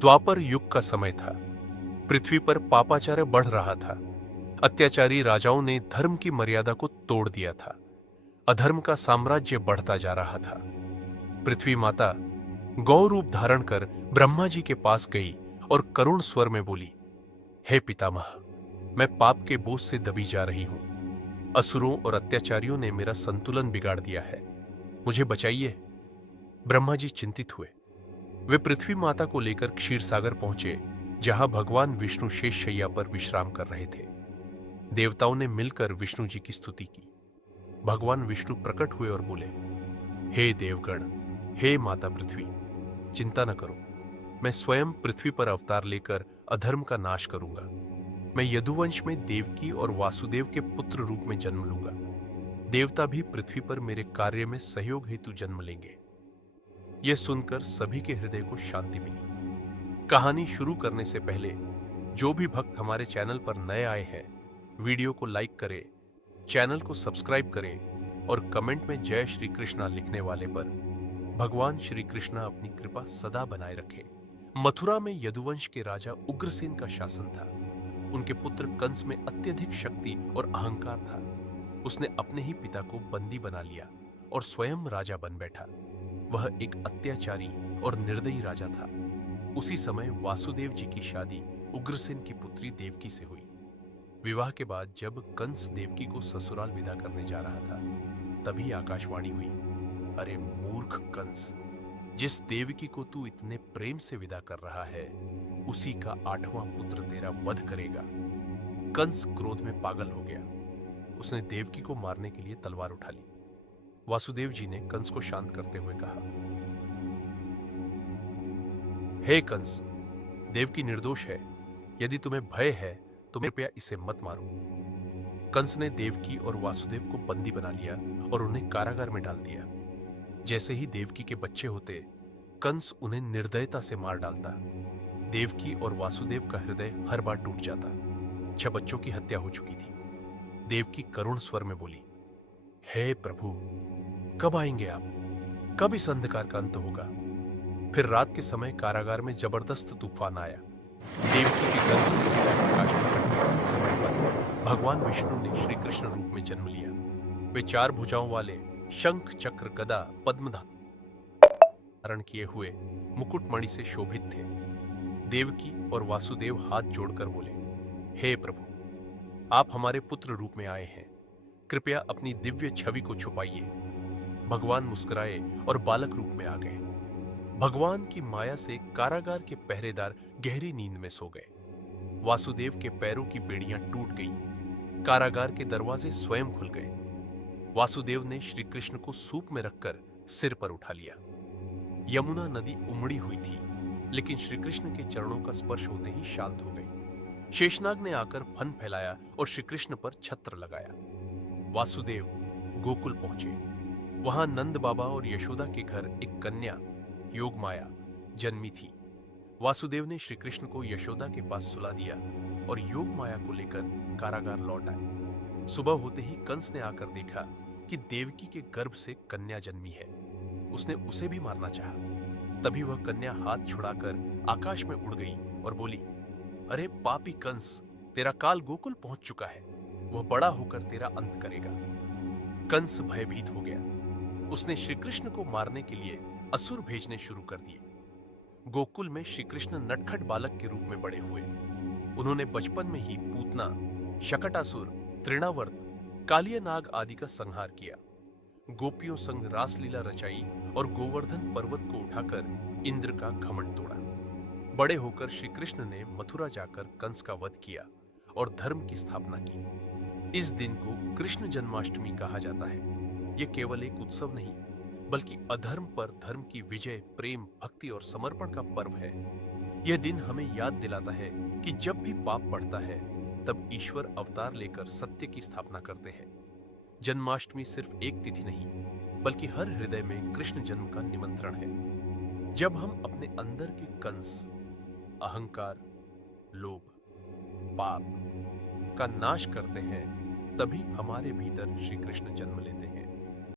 द्वापर युग का समय था। पृथ्वी पर पापाचार्य बढ़ रहा था। अत्याचारी राजाओं ने धर्म की मर्यादा को तोड़ दिया था। अधर्म का साम्राज्य बढ़ता जा रहा था। पृथ्वी माता गौ रूप धारण कर ब्रह्मा जी के पास गई और करुण स्वर में बोली, हे पितामह, मैं पाप के बोझ से दबी जा रही हूं। असुरों और अत्याचारियों ने मेरा संतुलन बिगाड़ दिया है, मुझे बचाइए। ब्रह्मा जी चिंतित हुए। वे पृथ्वी माता को लेकर क्षीर सागर पहुंचे, जहां भगवान विष्णु शेष शैया पर विश्राम कर रहे थे। देवताओं ने मिलकर विष्णु जी की स्तुति की। भगवान विष्णु प्रकट हुए और बोले, हे देवगण, हे माता पृथ्वी, चिंता न करो। मैं स्वयं पृथ्वी पर अवतार लेकर अधर्म का नाश करूंगा। मैं यदुवंश में देवकी और वासुदेव के पुत्र रूप में जन्म लूंगा। देवता भी पृथ्वी पर मेरे कार्य में सहयोग हेतु जन्म लेंगे। यह सुनकर सभी के हृदय को शांति मिली। कहानी शुरू करने से पहले जो भी भक्त हमारे चैनल पर नए आए हैं, वीडियो को लाइक करें, चैनल को सब्सक्राइब करें और कमेंट में जय श्री कृष्णा लिखने वाले पर भगवान श्री कृष्णा अपनी कृपा सदा बनाए रखे। मथुरा में यदुवंश के राजा उग्रसेन का शासन था। उनके पुत्र कंस में अत्यधिक शक्ति और अहंकार था। उसने अपने ही पिता को बंदी बना लिया और स्वयं राजा बन बैठा। वह एक अत्याचारी और निर्दयी राजा था। उसी समय वासुदेव जी की शादी उग्रसेन की पुत्री देवकी से हुई। विवाह के बाद जब कंस देवकी को ससुराल विदा करने जा रहा था, तभी आकाशवाणी हुई, अरे मूर्ख कंस, जिस देवकी को तू इतने प्रेम से विदा कर रहा है, उसी का 8वां पुत्र तेरा वध करेगा। कंस क्रोध में पागल हो गया। उसने देवकी को मारने के लिए तलवार उठा ली। वासुदेव जी ने कंस को शांत करते हुए कहा, हे कंस, देवकी निर्दोष है। यदि तुम्हें भय है तो कृपया इसे मत मारो। कंस ने देवकी और वासुदेव को बंदी बना लिया और उन्हें कारागार में डाल दिया। जैसे ही देवकी के बच्चे होते, कंस उन्हें निर्दयता से मार डालता। देवकी और वासुदेव का हृदय हर बार टूट जाता। 6 बच्चों की हत्या हो चुकी थी। देवकी करुण स्वर में बोली, हे प्रभु, कब आएंगे आप? कब इस अंधकार का अंत होगा? फिर रात के समय कारागार में जबरदस्त तूफान आया। देवकी के गर्भ से ही प्रकाश प्रकट हुआ। समय पर भगवान विष्णु ने श्री कृष्ण रूप में जन्म लिया। वे 4 भुजाओं वाले शंख चक्र गदा पद्म धारण किए हुए मुकुटमणि से शोभित थे। देवकी और वासुदेव हाथ जोड़कर बोले, हे प्रभु, आप हमारे पुत्र रूप में आए हैं, कृपया अपनी दिव्य छवि को छुपाइए। भगवान मुस्कुराए और बालक रूप में आ गए। भगवान की माया से कारागार के पहरेदार गहरी नींद में सो गए। वासुदेव के पैरों की बेड़ियां टूट गईं। कारागार के दरवाजे स्वयं खुल गए। वासुदेव ने श्री कृष्ण को सूप में रखकर सिर पर उठा लिया। यमुना नदी उमड़ी हुई थी, लेकिन श्री कृष्ण के चरणों का स्पर्श होते ही शांत हो गई। शेषनाग ने आकर फन फैलाया और श्री कृष्ण पर छत्र लगाया। वासुदेव गोकुल पहुंचे। वहां नंद बाबा और यशोदा के घर एक कन्या योगमाया जन्मी थी। वासुदेव ने श्री कृष्ण को यशोदा के पास सुला दिया और योगमाया को लेकर कारागार लौट आए। सुबह होते ही कंस ने आकर देखा कि देवकी के गर्भ से कन्या जन्मी है। उसने उसे भी मारना चाहा। तभी वह कन्या हाथ छुड़ाकर आकाश में उड़ गई और बोली, अरे पापी कंस, तेरा काल गोकुल पहुंच चुका है। वह बड़ा होकर तेरा अंत करेगा। कंस भयभीत हो गया। उसने श्री कृष्ण को मारने के लिए असुर भेजने शुरू कर दिए। गोकुल में श्री कृष्ण नटखट बालक के रूप में बड़े हुए। उन्होंने बचपन में ही पूतना, शकटासुर, तृणावर्त, कालियानाग आदि का संहार किया। गोपियों संग रासलीला रचाई और गोवर्धन पर्वत को उठाकर इंद्र का घमंड तोड़ा। बड़े होकर श्री कृष्ण ने मथुरा जाकर कंस का वध किया और धर्म की स्थापना की। इस दिन को कृष्ण जन्माष्टमी कहा जाता है। यह केवल एक उत्सव नहीं, बल्कि अधर्म पर धर्म की विजय, प्रेम, भक्ति और समर्पण का पर्व है। यह दिन हमें याद दिलाता है कि जब भी पाप बढ़ता है, तब ईश्वर अवतार लेकर सत्य की स्थापना करते हैं। जन्माष्टमी सिर्फ एक तिथि नहीं, बल्कि हर हृदय में कृष्ण जन्म का निमंत्रण है। जब हम अपने अंदर के कंस, अहंकार, लोभ, पाप का नाश करते हैं, तभी हमारे भीतर श्री कृष्ण जन्म लेते हैं।